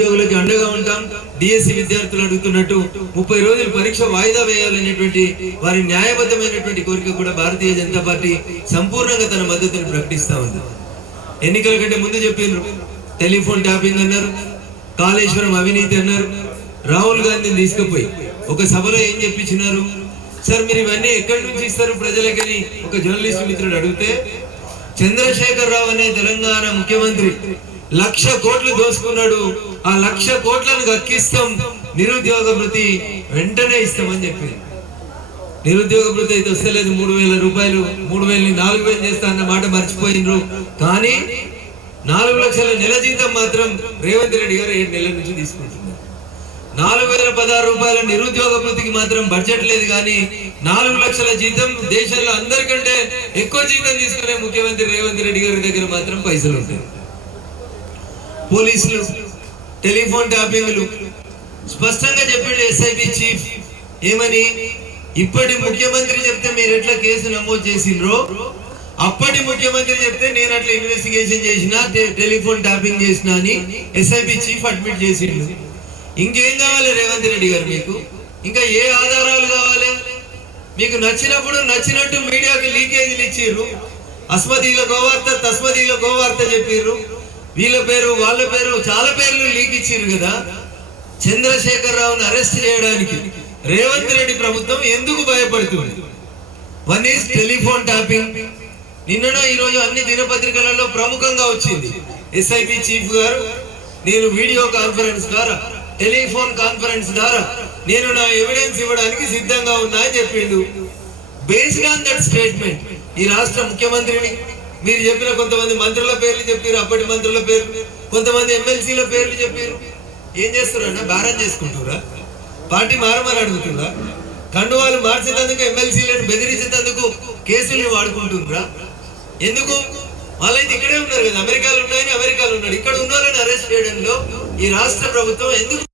నిరుద్యోగులకు అండగా ఉంటాం. డిఎస్సి విద్యార్థులు అడుగుతున్నట్టు 30 రోజులు పరీక్ష వాయిదా వేయాలనేటువంటి వారి న్యాయబద్ధమైనటువంటి కోరిక కూడా భారతీయ జనతా పార్టీ సంపూర్ణంగా తన మద్దతుని ప్రకటిస్తా ఉంది. ఎన్నికల కంటే ముందు చెప్పినారు, టెలిఫోన్ ట్యాపింగ్ అన్నారు, కాళేశ్వరం అవినీతి అన్నారు. రాహుల్ గాంధీని తీసుకుపోయి ఒక సభలో ఏం చెప్పించినారు, సార్ మీరు ఇవన్నీ ఎక్కడి నుంచి ఇస్తారు ప్రజలకని ఒక జర్నలిస్ట్ మిత్రుడు అడిగితే, చంద్రశేఖర్ రావు అనే తెలంగాణ ముఖ్యమంత్రి 1,00,000 కోట్లు దోసుకున్నాడు, ఆ 1,00,000 కోట్లను గక్కిస్తాం, నిరుద్యోగ భృతి వెంటనే ఇస్తామని చెప్పింది. నిరుద్యోగ భృతి అయితే వస్తలేదు, 3,000 రూపాయలు, 3,000ని 4,000 చేస్తా అన్న మాట మర్చిపోయినరు. కానీ 4 లక్షల నెల జీతం మాత్రం రేవంత్ రెడ్డి గారు 7 నెలల నుంచి తీసుకుంటున్నారు. 4,016 రూపాయల నిరుద్యోగ భృతికి మాత్రం బడ్జెట్ లేదు, కానీ 4 లక్షల జీతం, దేశంలో అందరికంటే ఎక్కువ జీతం తీసుకునే ముఖ్యమంత్రి రేవంత్ రెడ్డి గారి దగ్గర మాత్రం పైసలు ఉంటాయి. పోలీసులు, టెలిఫోన్ ట్యాపింగ్లు స్పష్టంగా చెప్పండి ఎస్ఐబి చీఫ్ ఏమని, ఇప్పటి ముఖ్యమంత్రి చెప్తే మీరు ఎట్లా కేసు నమోదు చేసిండ్రో అప్పటి ముఖ్యమంత్రి చెప్తే నేను అట్లా ఇన్వెస్టిగేషన్ చేసిన, టెలిఫోన్ ట్యాపింగ్ చేసిన అని ఎస్ఐబి చీఫ్ అడ్మిట్ చేసిండు. ఇంకేం కావాలి రేవంత్ రెడ్డి గారు, మీకు ఇంకా ఏ ఆధారాలు కావాలి? మీకు నచ్చినప్పుడు నచ్చినట్టు మీడియాకి లీకేజీలు ఇచ్చిర్రు, అస్మదీల గోవార్త తస్మదీల గోవార్త చెప్పిర్రు, వీళ్ళ పేరు వాళ్ళ పేరు చాలా పేర్లు లీక్ ఇచ్చిర్రు కదా. చంద్రశేఖర్ రావును అరెస్ట్ చేయడానికి రేవంత్ రెడ్డి ప్రభుత్వం ఎందుకు భయపడుతుంది? One is telephone tapping. నిన్ననో ఈరోజు అన్ని దినపత్రికలలో ప్రముఖంగా వచ్చింది, ఎస్ఐబి చీఫ్ గారు నేను వీడియో కాన్ఫరెన్స్ ద్వారా, టెలిఫోన్ కాన్ఫరెన్స్ ద్వారా నేను నా ఎవిడెన్స్ ఇవ్వడానికి సిద్ధంగా ఉన్నా అని చెప్పిండు. బేస్డ్ ఆన్ దట్ స్టేట్మెంట్ ఈ రాష్ట్ర ముఖ్యమంత్రిని మీరు చెప్పిన కొంతమంది మంత్రుల పేర్లు చెప్పారు, అప్పటి మంత్రుల పేర్లు, కొంతమంది ఎమ్మెల్సీల పేర్లు చెప్పారు. ఏం చేస్తున్నారన్నా, భారం చేసుకుంటురా? పార్టీ మారమని అడుగుతుందా? కండువాలు మార్చేందుకు, ఎమ్మెల్సీలను బెదిరించేందుకు కేసుల్ని వాడుకుంటుండ్రా? ఎందుకు? వాళ్ళైతే ఇక్కడే ఉన్నారు కదా, అమెరికాలో ఉన్నాయని అమెరికాలో ఉన్నాడు, ఇక్కడ ఉన్న వాళ్ళని అరెస్ట్ చేయడంలో ఈ రాష్ట్ర ప్రభుత్వం ఎందుకు